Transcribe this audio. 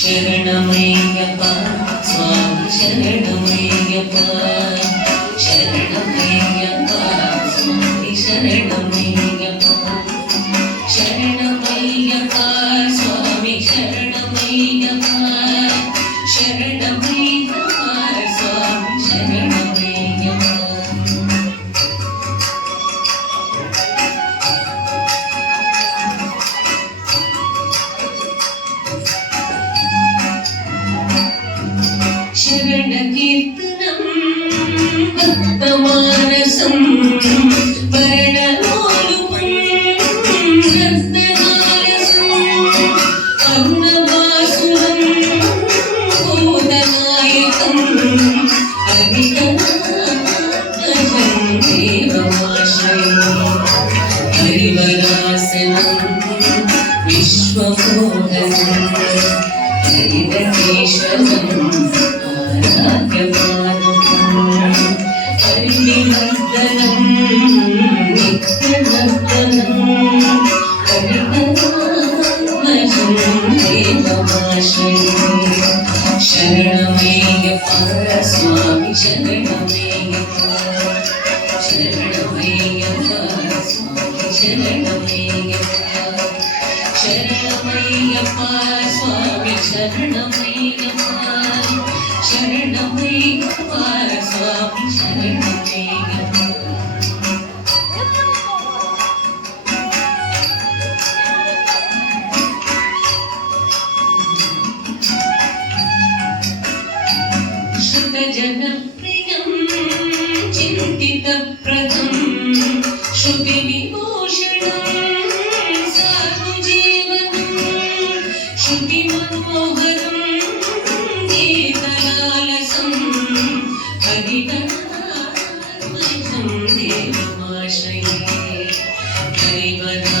శరణమయ్యప్ప స్వామి శరణమయ్యప్ప శరణమయ్యప్ప స్వామి శరణమయ్యప్ప శరణమయ్యప్ప స్వామి శరణమయ్యప్ప శరణమయ్యప్ప స్వామి శరణమయ్యప్ప శరణ కీర్తనం భక్తమానసం వర్ణలోలుపం రత్ననాలసం అరుణవాసులం భూతనాయకం అమితాత్మజం దేవమాశ్రయం హరివరాసనం విశ్వమోహనం హరివకేశవం హరినివర్ధనం నిత్యవర్ధనం హరిపరాత్మజం దేవమాశ్రయం శరణమయ్యప్ప స్వామి శరణమయ్యప్ప శరణమయ్యప్ప స్వామి శరణమయ్యప్ప శరణమయ్యప్ప స్వామి శరణమయ్యప్ప శరణమయ్యప్ప స్వామి శరణమయ్యప్ప శృతజనప్రియం చింతితప్రదం శృతివిభూషణం సాధుజీవనం శృతిమనోహరం గీతలాలసం హరివరాత్మజం దేవమాశ్రయే హరివరా